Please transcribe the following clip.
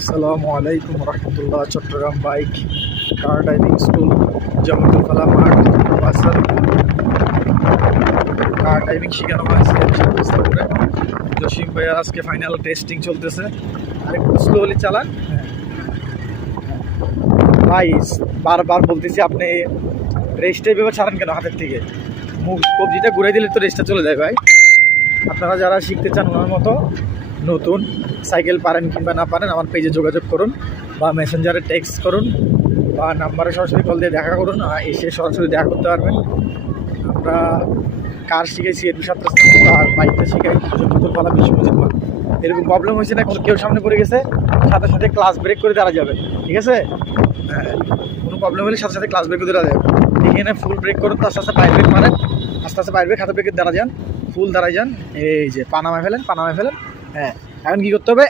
আসসালামু আলাইকুম রহমতুল্লাহ। চট্টগ্রাম বাইক কার driving school জামাতুল ফালাহ মাঠ বাসার কার ড্রাইভিং শেখানো হয়েছে করে জসিম ভাইয়া আজকে ফাইনাল টেস্টিং চলতেছে। আর একটু স্লোলি চালান ভাই, বারবার বলতেছি আপনি রেস্টে এভাবে ছাড়েন কেন হাতের থেকে? মুখ কবজিটা ঘুরে দিলে তো রেস্টটা চলে যায় ভাই। আপনারা যারা শিখতে চান ওনার মতো নতুন সাইকেল পারেন কিংবা না পারেন আমার পেজে যোগাযোগ করুন বা মেসেঞ্জারে টেক্সট করুন বা নাম্বারে সরাসরি কল দিয়ে দেখা করুন, এসে সরাসরি দেখা করতে পারবেন। আমরা কার শিখেছি এর সাথে আর বাইকটা শিখাই জামাতুল ফালাহ বিশ্ববিদ্যালয়। এরকম প্রবলেম হয়েছে না, কেউ সামনে পড়ে গেছে সাথে সাথে ক্লাস ব্রেক করে দাঁড়া যাবে, ঠিক আছে? হ্যাঁ, কোনো প্রবলেম হলে সাথে সাথে ক্লাস ব্রেক করে দাঁড়া যাবে। এখানে ফুল ব্রেক করুন তো, আস্তে আস্তে পায়ের ব্রেক মারেন, আস্তে আস্তে পায়ের ব্রেক হাতে ব্রেকের দাঁড়া যান, ফুল দাঁড়ায় যান। এই যে পানামায় ফেলেন। হ্যাঁ, এখন কী করতে হবে?